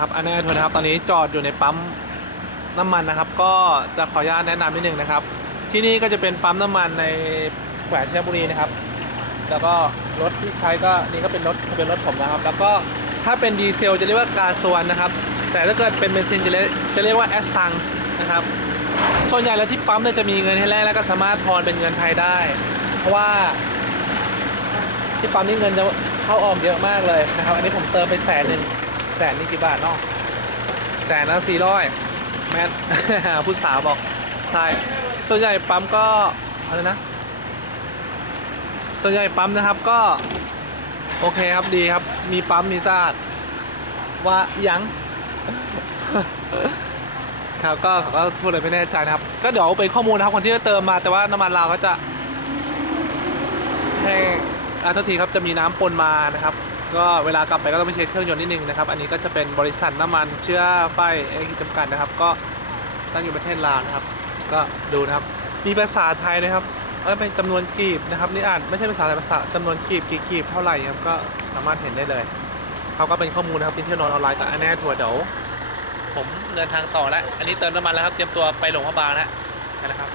ครับอันนี้ทัวนะครับ ตอนนี้จอดอยู่ในปั๊มน้ำมันนะครับ ก็จะขออนุญาตแนะนำนิดนึงนะครับ ที่นี่ก็จะเป็นปั๊มน้ำมันในแขวงชัยบุรีนะครับ แล้วก็รถที่ใช้ก็นี่ก็เป็นรถเป็นรถผมนะครับ แล้วก็ถ้าเป็นดีเซลจะเรียกว่ากาซวนนะครับ แต่ถ้าเกิดเป็นเบนซินจะเรียกจะเรียกว่าแอสซังนะครับส่วนใหญ่แล้วที่ปั๊มเนี่ยจะมีเงินให้แลกแล้วก็สามารถทอนเป็นเงินไทยได้ เพราะว่า ที่ปั๊มนี่เงินจะเข้าออกเยอะมากเลยนะครับ อันนี้ผมเติมไปแสนหนึ่ง แสนนี่กี่บาทเนาะแสนละสี่ร้อยแมท ผู้สาวบอกใช่ส่วนใหญ่ปั๊มก็อะไรนะ ส่วนใหญ่ปั๊มนะครับก็ โอเคครับดีครับ มีปั๊มมีซาดว่ายังครับก็ก็พูดเลยไม่แน่ใจนะครับ ก็เดี๋ยวเป็นข้อมูลนะครับคนที่จะเติมมา แต่ว่าน้ำมันเราก็จะให้อ่าโทษทีครับจะมีน้ำปนมานะครับ ก็เวลากลับไปก็ต้องไปเช็คเครื่องยนต์นิดนึงนะครับ อันนี้ก็จะเป็นบริษัทน้ำมันเชื้อไฟเอกจำกัดนะครับ ก็ตั้งอยู่ประเทศลาวนะครับ ก็ดูนะครับ มีภาษาไทยนะครับเอ้ยเป็นจำนวนกีบนะครับนี่อ่านไม่ใช่ภาษาไทยภาษาจำนวนกีบกี่กีบเท่าไหร่ครับก็สามารถเห็นได้เลยเขาก็เป็นข้อมูลนะครับที่เที่ยวนอนออนไลน์กับอันแน่ทัวร์เดี๋ยวผมเดินทางต่อแล้ว อันนี้เติมน้ำมันแล้วครับ เตรียมตัวไปหลวงพระบางแล้วนะครับ